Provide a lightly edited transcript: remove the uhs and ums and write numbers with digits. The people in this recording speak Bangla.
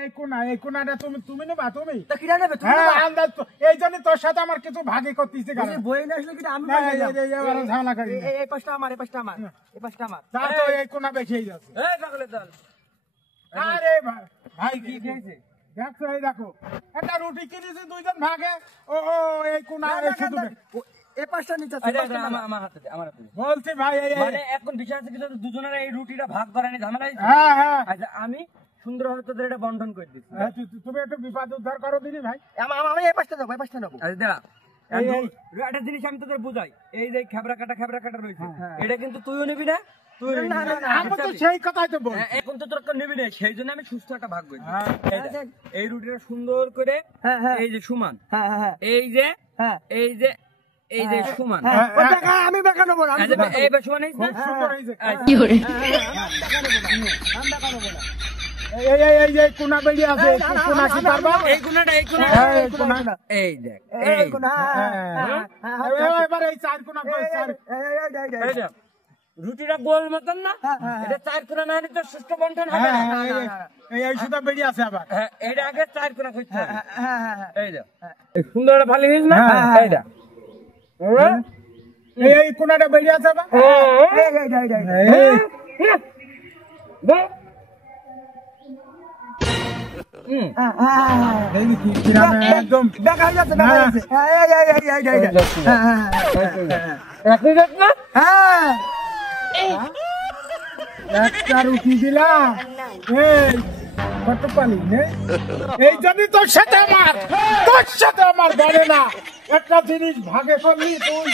এই কোনাটা তুমি নেবা তুমি তা কিরা নেবে তুমি হ্যাঁ আন্দাজ তো এই জন্য তোর সাথে আমার কিছু ভাগে করতেছে বই বই না আসলে কি আমি না এই ঝামেলা করি এই পাঁচটা আমার এই পাঁচটা আমার এই পাঁচটা আমার তা তো এই কোনা বেশি যাচ্ছে এই পাগলে দল আরে ভাই কি খেয়েছে দেখছো এই দেখো একটা রুটি কিনেছি দুইজন ভাগে ও এই কোনা শুধু এই পাঁচটা নিচে আমার হাতে আমার হাতে বলছি ভাই এই মানে এখন বিষয় আছে কি দুজনের এই রুটিটা ভাগ করে নি ঝামেলা হ্যাঁ হ্যাঁ আচ্ছা আমি সুন্দরভাবে তোদের এটা বন্টন করে দিচ্ছি তুমি একটু বিপদ উদ্ধার করো দিদি ভাই আমি এই পাঁচটা নেবো এই পাঁচটা নেবো আচ্ছা দাঁড়া একটা জিনিস আমি তোদের বুঝাই এই যে খেবড়া কাটা রয়েছে এটা কিন্তু তুইও নিবি না আমি তো সেই কথাই তো বলছি এখন তো তোর নিবি না সেই জন্য আমি সুস্থ একটা ভাগ করি এই রুটিটা সুন্দর করে এই যে সমান এই যে এই যে এই যে সমান আমি বেকা নেবো না এই সমান সুন্দর হয়েছে কি করে এই যে কোনা বেড়ি আছে কোনা কি পারবা এই কোনাটা এই দেখ এই কোনা এবার এই চার কোনা কই চার রুটিটা গোল মতন না এটা চার কোনা না হলে তো সুস্থ বন্টন হবে না এই সুদা বেড়ি আছে আবার এইটা আগে চার কোনা করতে হবে এই দেখ এই সুন্দর ভালো হইছ না এই দেখ এই কোনাটা বেড়ি আছে আবার একদম একটা রুটি দিলাম কত পালি এই জন্যই তোর সাথে আমার বাড়ে না একটা জিনিস ভাগে করলি তুই